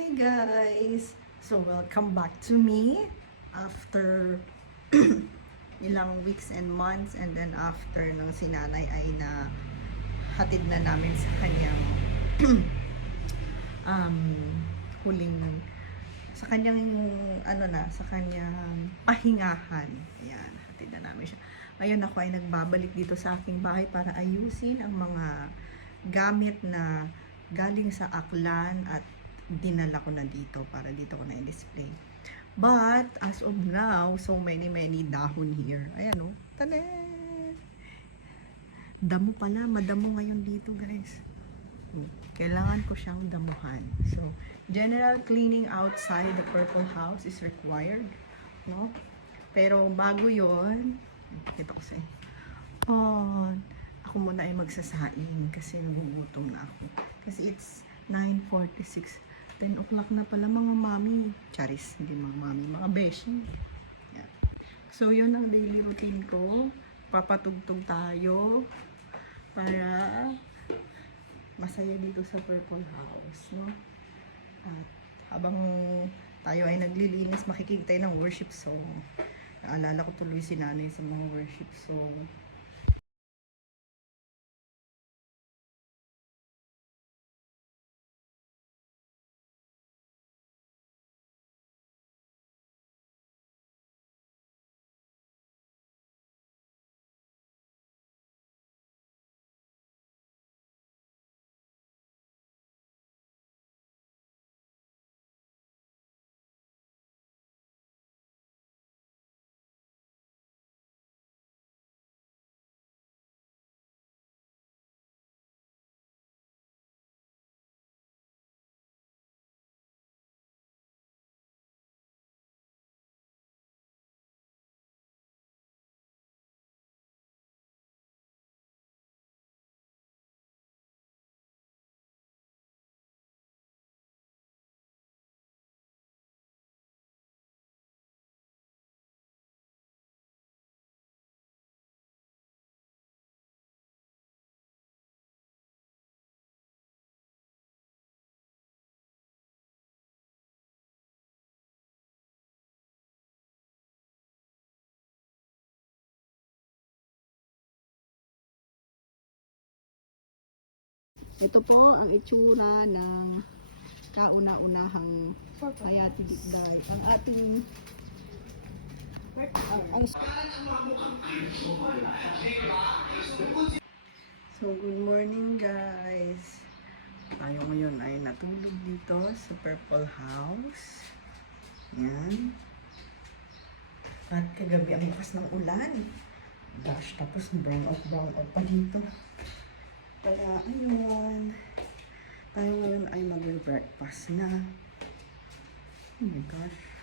Hi guys! So welcome back to me after ilang weeks and months, and then after nung sinanay ay na hatid na namin sa kanyang um, huling sa kanyang sa kanyang pahingahan. Ayan, hatid na namin siya. Ngayon ako ay nagbabalik dito sa aking bahay para ayusin ang mga gamit na galing sa Aklan at dinala ko na dito para dito ko na i-display. But as of now, so many dahon here. Ayan o. Tanan! Damo pala. Madamo ngayon dito, guys. Kailangan ko siyang damuhan. So, general cleaning outside the purple house is required. No? Pero bago yon, ito kasi. Oh, ako muna ay magsasaing kasi nagugutom na ako. Kasi it's 9:46. 10 o'clock na pala mga mami. Charis, hindi mga mami, mga beshi. Yan. So, yun ang daily routine ko. Papatugtog tayo para masaya dito sa Purple House, no? At habang tayo ay naglilinis, makikinig tayo ng worship song. Naalala ko tuloy si nanay sa mga worship song. Ito po ang itsura ng kauna-unahang Hayati Deep Dive. Ang ating So, good morning guys. Tayo ngayon ay natulog dito sa Purple House. Yan. At kagabi ang lakas ng ulan. Gosh, tapos brown out pa dito. Kaya, ayun. Tayo ngayon ay mag-breakfast na. Oh my gosh.